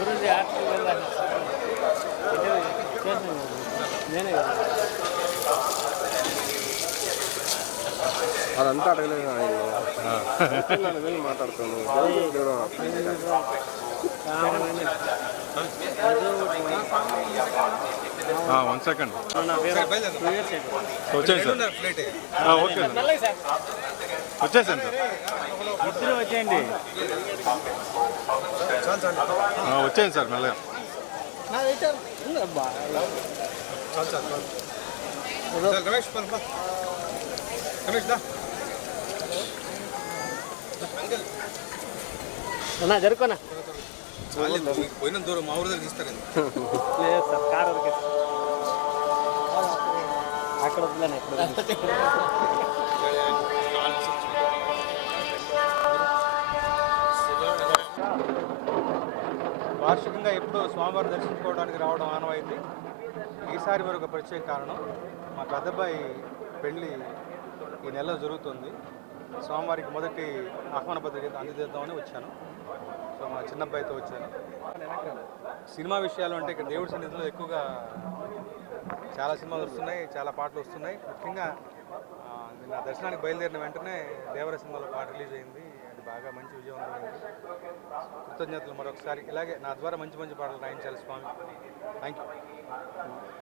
గురించి నేనే కదా అదంతా అడగలేదు మాట్లాడుతాను. 1 సెకండ్ వచ్చేది సార్. ఓకే సార్, వచ్చేసాను సార్. ఇద్దరు వచ్చేయండి. వచ్చేయండి సార్ మెల్లగా. జరుకోనా పోయిన దూరం మా ఊరు దగ్గర తీస్తారు. లేదు సార్, కారు వరకే అక్కడ వద్దులేను. ఎక్కడ వార్షికంగా ఎప్పుడూ స్వామివారిని దర్శించుకోవడానికి రావడం ఆనవాయింది. ఈసారి మరొక ప్రత్యేక కారణం, మా పెద్దబ్బాయి పెళ్ళి ఈ నెలలో జరుగుతుంది. స్వామివారికి మొదటి ఆహ్వాన పత్రిక అందజేద్దామని వచ్చాను. సో మా చిన్నబ్బాయితో వచ్చాను. సినిమా విషయాలు అంటే ఇక్కడ దేవుడి సన్నిధిలో ఎక్కువగా చాలా సినిమాలు వస్తున్నాయి, చాలా పాటలు వస్తున్నాయి. ముఖ్యంగా నిన్న దర్శనానికి బయలుదేరిన వెంటనే దేవర సినిమాలో పాట రిలీజ్ అయింది. అది బాగా మంచి విజయవంతమైంది. కృతజ్ఞతలు మరొకసారి. ఇలాగే నా ద్వారా మంచి మంచి పాటలు రాయించాలి స్వామి. Thank you.